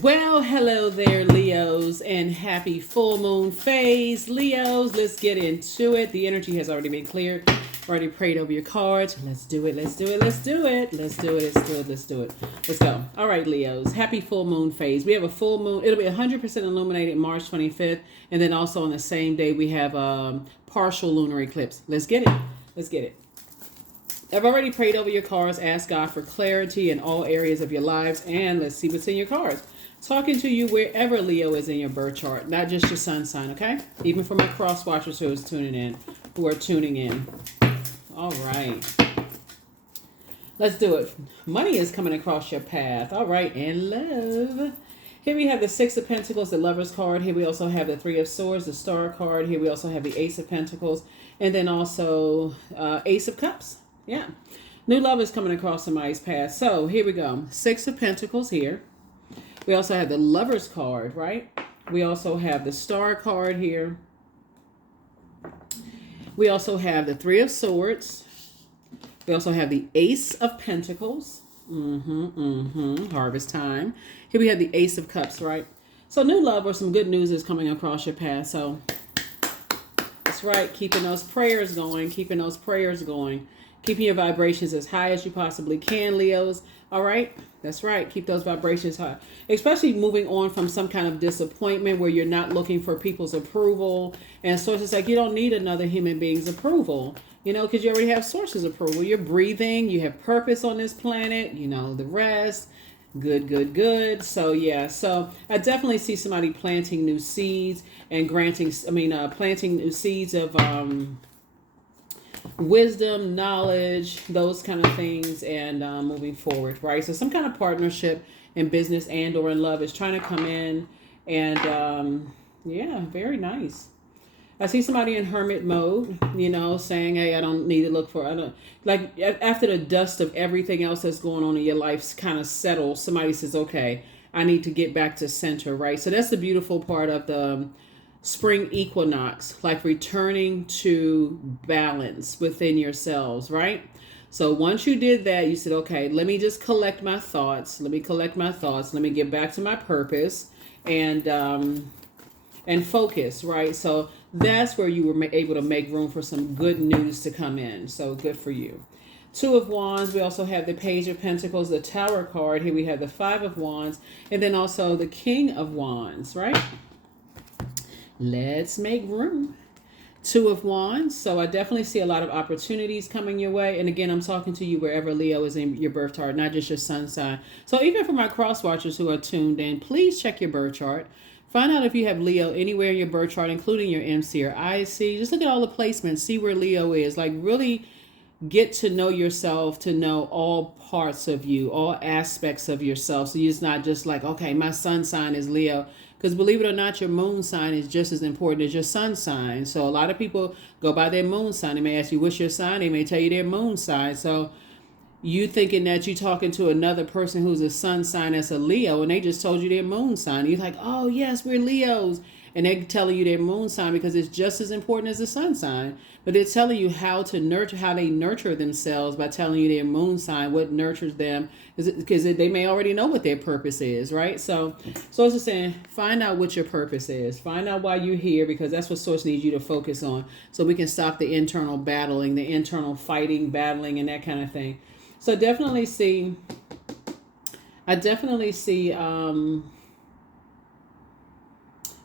Well, hello there, Leos, and happy full moon phase, Leos. Let's get into it. The energy has already been cleared. Already prayed over your cards. Let's do it. Let's do it. Let's do it. Let's do it. Let's do it. Let's do it. Let's go. All right, Leos. Happy full moon phase. We have a full moon. It'll be 100% illuminated March 25th, and then also on the same day we have partial lunar eclipse. Let's get it. Let's get it. I've already prayed over your cards. Ask God for clarity in all areas of your lives, and let's see what's in your cards. Talking to you wherever Leo is in your birth chart, not just your sun sign, okay? Even for my cross watchers who are tuning in. All right. Let's do it. Money is coming across your path. All right, and love. Here we have the Six of Pentacles, the Lover's card. Here we also have the Three of Swords, the Star card. Here we also have the Ace of Pentacles, and then also Ace of Cups. Yeah. New love is coming across somebody's path. So here we go. Six of Pentacles here. We also have the Lover's card, right? We also have the Star card here. We also have the Three of Swords. We also have the Ace of Pentacles. Harvest time. Here we have the Ace of Cups, right? So new love or some good news is coming across your path. So that's right. Keeping those prayers going. Keeping those prayers going. Keeping your vibrations as high as you possibly can, Leos. All right? That's right. Keep those vibrations high. Especially moving on from some kind of disappointment where you're not looking for people's approval. And sources like you don't need another human being's approval, you know, because you already have sources approval. You're breathing. You have purpose on this planet. You know, the rest. Good, good, good. So, yeah. So, I definitely see somebody planting new seeds and planting new seeds of wisdom, knowledge, those kind of things, and moving forward, right? So some kind of partnership in business and or in love is trying to come in, and yeah, very nice. I see somebody in hermit mode, you know, saying, hey, I don't need to look for, I don't, like, after the dust of everything else that's going on in your life kind of settles, somebody says, okay, I need to get back to center, right? So that's the beautiful part of the spring equinox, like returning to balance within yourselves, right? So once you did that, you said, okay, let me just collect my thoughts. Let me get back to my purpose and focus, right? So that's where you were able to make room for some good news to come in. So good for you. Two of Wands. We also have the Page of Pentacles, the Tower card. Here we have the Five of Wands, and then also the King of Wands, right? Let's make room. Two of Wands. So I definitely see a lot of opportunities coming your way. And again, I'm talking to you wherever Leo is in your birth chart, not just your sun sign. So even for my cross watchers who are tuned in, please check your birth chart. Find out if you have Leo anywhere in your birth chart, including your MC or IC. Just look at all the placements. See where Leo is. Like really get to know yourself, to know all parts of you, all aspects of yourself. So it's not just like, okay, my sun sign is Leo. Because believe it or not, your moon sign is just as important as your sun sign. So a lot of people go by their moon sign. They may ask you, what's your sign? They may tell you their moon sign. So you thinking that you're talking to another person who's a sun sign that's a Leo, and they just told you their moon sign. You're like, oh, yes, we're Leos. And they're telling you their moon sign because it's just as important as the sun sign. But they're telling you how to nurture, how they nurture themselves by telling you their moon sign, what nurtures them, because they may already know what their purpose is, right? So it's just saying, find out what your purpose is. Find out why you're here, because that's what Source needs you to focus on, so we can stop the internal battling, the internal fighting, battling, and that kind of thing. So I definitely see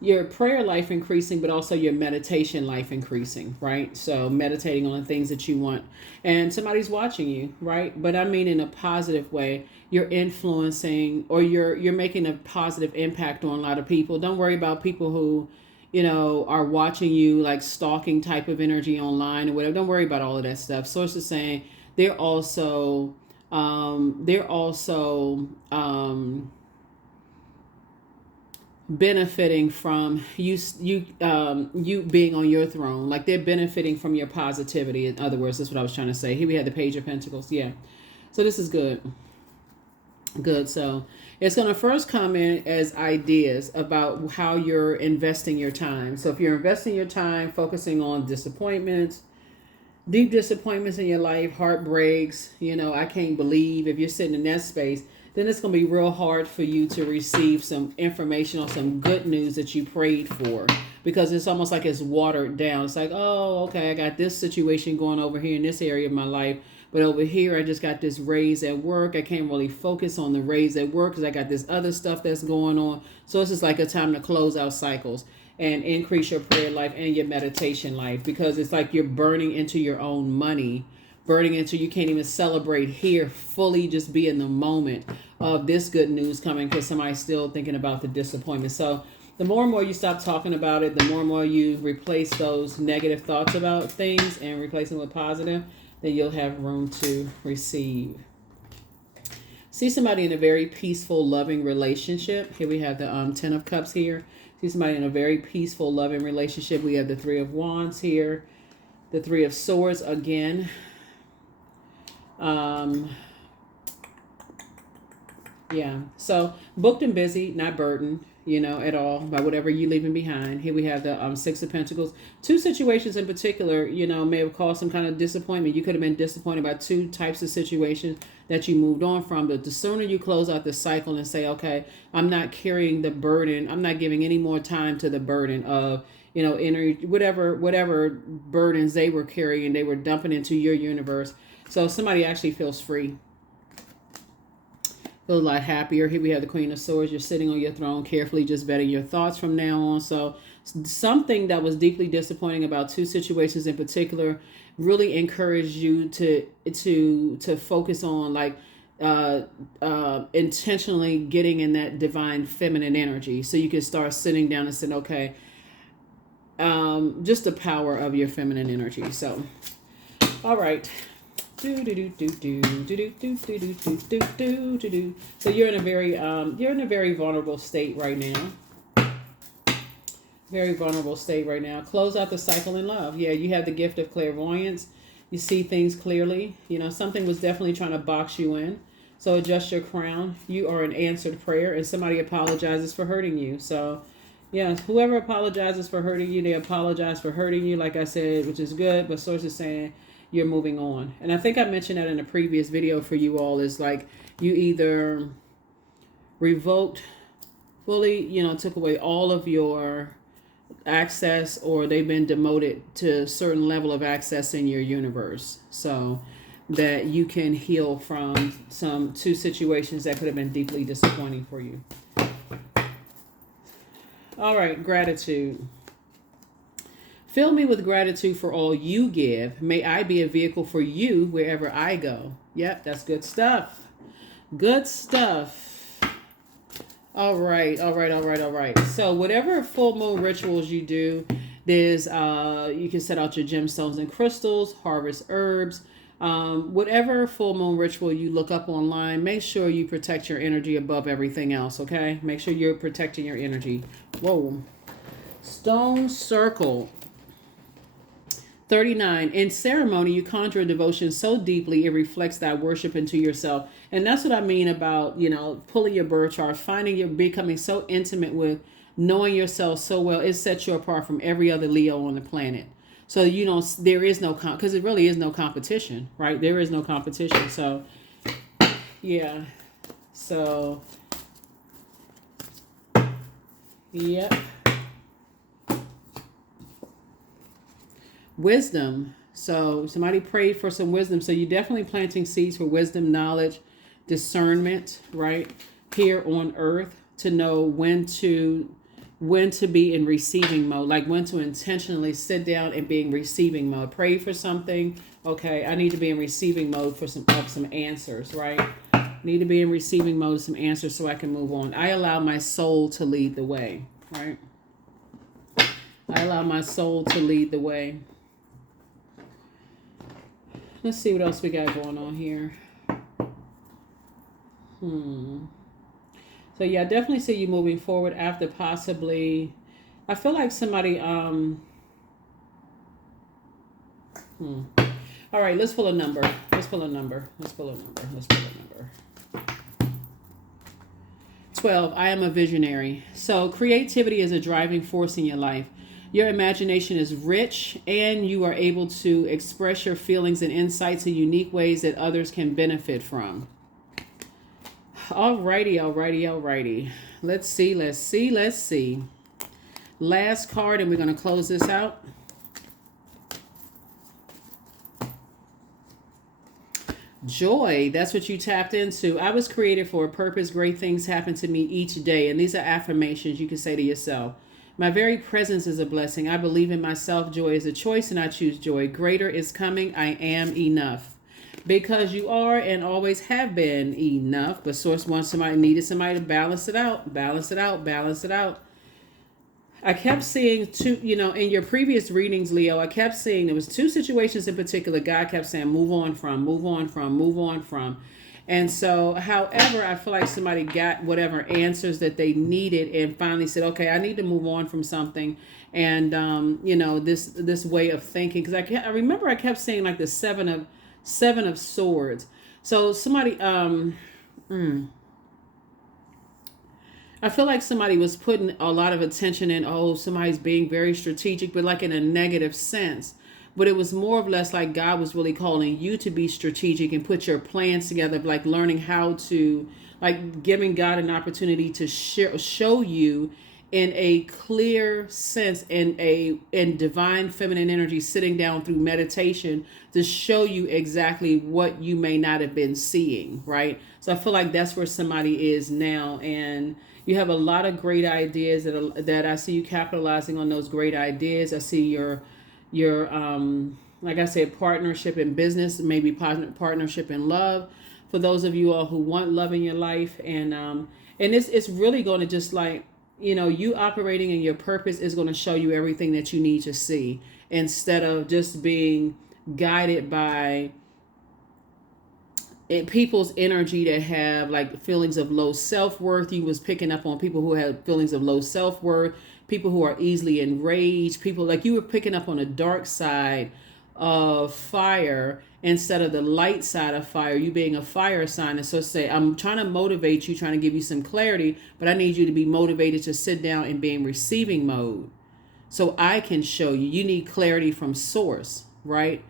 your prayer life increasing, but also your meditation life increasing, right? So meditating on the things that you want, and somebody's watching you, right? But I mean in a positive way. You're influencing, or you're making a positive impact on a lot of people. Don't worry about people who, you know, are watching you, like stalking type of energy online or whatever. Don't worry about all of that stuff. Source is saying they're also benefiting from you being on your throne. Like they're benefiting from your positivity. In other words, that's what I was trying to say. Here we had the Page of Pentacles. Yeah. So this is good. Good. So it's going to first come in as ideas about how you're investing your time. So if you're investing your time focusing on disappointments, deep disappointments in your life, heartbreaks, you know, I can't believe, if you're sitting in that space, then it's going to be real hard for you to receive some information or some good news that you prayed for, because it's almost like it's watered down. It's like, oh, okay, I got this situation going over here in this area of my life, but over here I just got this raise at work. I can't really focus on the raise at work because I got this other stuff that's going on. So it's just like a time to close out cycles and increase your prayer life and your meditation life, because it's like you're burning into your own money, burning into, you can't even celebrate here, fully just be in the moment of this good news coming, because somebody's still thinking about the disappointment. So the more and more you stop talking about it, the more and more you replace those negative thoughts about things and replace them with positive, then you'll have room to receive. See somebody in a very peaceful, loving relationship. Here we have the 10 of Cups here. See somebody in a very peaceful, loving relationship. We have the 3 of Wands here. The 3 of Swords again. Yeah, so booked and busy, not burdened, at all by whatever you're leaving behind. Here we have the 6 of Pentacles. 2 situations in particular, may have caused some kind of disappointment. You could have been disappointed by 2 types of situations that you moved on from. But the sooner you close out the cycle and say, okay, I'm not carrying the burden, I'm not giving any more time to the burden of, whatever burdens they were carrying, they were dumping into your universe. So somebody actually feels free. Feel a lot happier. Here we have the Queen of Swords. You're sitting on your throne, carefully just vetting your thoughts from now on. So something that was deeply disappointing about 2 situations in particular really encouraged you to focus on, like, intentionally getting in that divine feminine energy, so you can start sitting down and saying, okay, just the power of your feminine energy. So, all right. So you're in a very vulnerable state right now. Very vulnerable state right now. Close out the cycle in love. Yeah, you have the gift of clairvoyance. You see things clearly. Something was definitely trying to box you in. So adjust your crown. You are an answered prayer, and somebody apologizes for hurting you. So, yeah, whoever apologizes for hurting you, they apologize for hurting you, like I said, which is good. But Source is saying you're moving on. And I think I mentioned that in a previous video for you all, is like you either revoked fully, took away all of your access, or they've been demoted to a certain level of access in your universe, so that you can heal from some 2 situations that could have been deeply disappointing for you. All right, gratitude. Fill me with gratitude for all you give. May I be a vehicle for you wherever I go. Yep, that's good stuff. Good stuff. All right. So whatever full moon rituals you do, there's you can set out your gemstones and crystals, harvest herbs, whatever full moon ritual you look up online. Make sure you protect your energy above everything else. Okay, make sure you're protecting your energy. Whoa. Stone circle. 39. In ceremony, you conjure a devotion so deeply it reflects that worship into yourself. And that's what I mean about, pulling your birth chart, becoming so intimate with knowing yourself so well. It sets you apart from every other Leo on the planet. So, there is no, because it really is no competition, right? There is no competition. So, yeah. So, yep. Wisdom. So somebody prayed for some wisdom. So you're definitely planting seeds for wisdom, knowledge, discernment, right? Here on earth, to know when to be in receiving mode, like when to intentionally sit down and be in receiving mode. Pray for something. Okay, I need to be in receiving mode for some answers, right? Need to be in receiving mode of some answers so I can move on. I allow my soul to lead the way, right? I allow my soul to lead the way. Let's see what else we got going on here. So yeah, I definitely see you moving forward after possibly, I feel like somebody, all right, let's pull a number. Let's pull a number. 12, I am a visionary. So creativity is a driving force in your life. Your imagination is rich, and you are able to express your feelings and insights in unique ways that others can benefit from. Alrighty, alrighty, alrighty. Let's see, let's see, let's see. Last card, and we're going to close this out. Joy, that's what you tapped into. I was created for a purpose. Great things happen to me each day. And these are affirmations you can say to yourself. My very presence is a blessing. I believe in myself. Joy is a choice, and I choose joy. Greater is coming. I am enough. Because you are and always have been enough. But Source needed somebody to balance it out. Balance it out. Balance it out. I kept seeing two, in your previous readings, Leo, I kept seeing there was two situations in particular. God kept saying, move on from, move on from, move on from. And so, however, I feel like somebody got whatever answers that they needed and finally said, okay, I need to move on from something. And, this way of thinking, because I remember I kept saying like the seven of swords. So somebody, I feel like somebody was putting a lot of attention in, somebody's being very strategic, but like in a negative sense. But it was more or less like God was really calling you to be strategic and put your plans together, like learning how to, like giving God an opportunity to show you in a clear sense, in divine feminine energy, sitting down through meditation to show you exactly what you may not have been seeing, right? So I feel like that's where somebody is now, and you have a lot of great ideas that I see you capitalizing on those great ideas. I see your like I said, partnership in business, maybe partnership in love. For those of you all who want love in your life, and it's really going to just like, you operating in your purpose is going to show you everything that you need to see, instead of just being guided by people's energy that have like feelings of low self-worth. You was picking up on people who have feelings of low self-worth, people who are easily enraged, people like you were picking up on a dark side of fire instead of the light side of fire, you being a fire sign. And so say, I'm trying to motivate you, trying to give you some clarity, but I need you to be motivated to sit down and be in receiving mode so I can show you. You need clarity from source, right?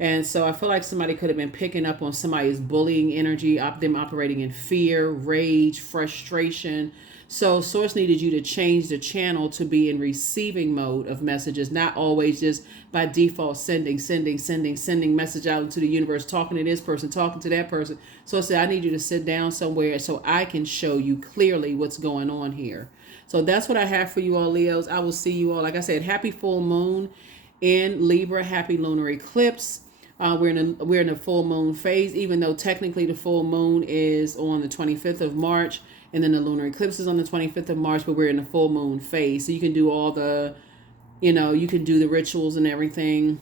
And so I feel like somebody could have been picking up on somebody's bullying energy, them operating in fear, rage, frustration. So source needed you to change the channel to be in receiving mode of messages, not always just by default sending message out into the universe, talking to this person, talking to that person. So I said, I need you to sit down somewhere so I can show you clearly what's going on here. So that's what I have for you all, Leos. I will see you all. Like I said, happy full moon in Libra, happy lunar eclipse. We're in a full moon phase, even though technically the full moon is on the 25th of March, and then the lunar eclipse is on the 25th of March, but we're in a full moon phase. So you can do all the, you can do the rituals and everything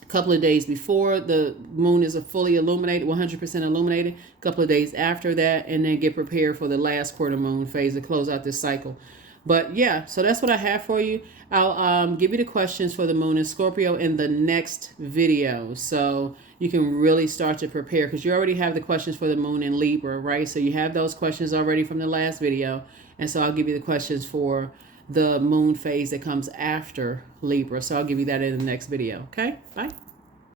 a couple of days before the moon is fully illuminated, 100% illuminated, a couple of days after that, and then get prepared for the last quarter moon phase to close out this cycle. But yeah, so that's what I have for you. I'll give you the questions for the moon in Scorpio in the next video. So you can really start to prepare, because you already have the questions for the moon in Libra, right? So you have those questions already from the last video. And so I'll give you the questions for the moon phase that comes after Libra. So I'll give you that in the next video. Okay, bye.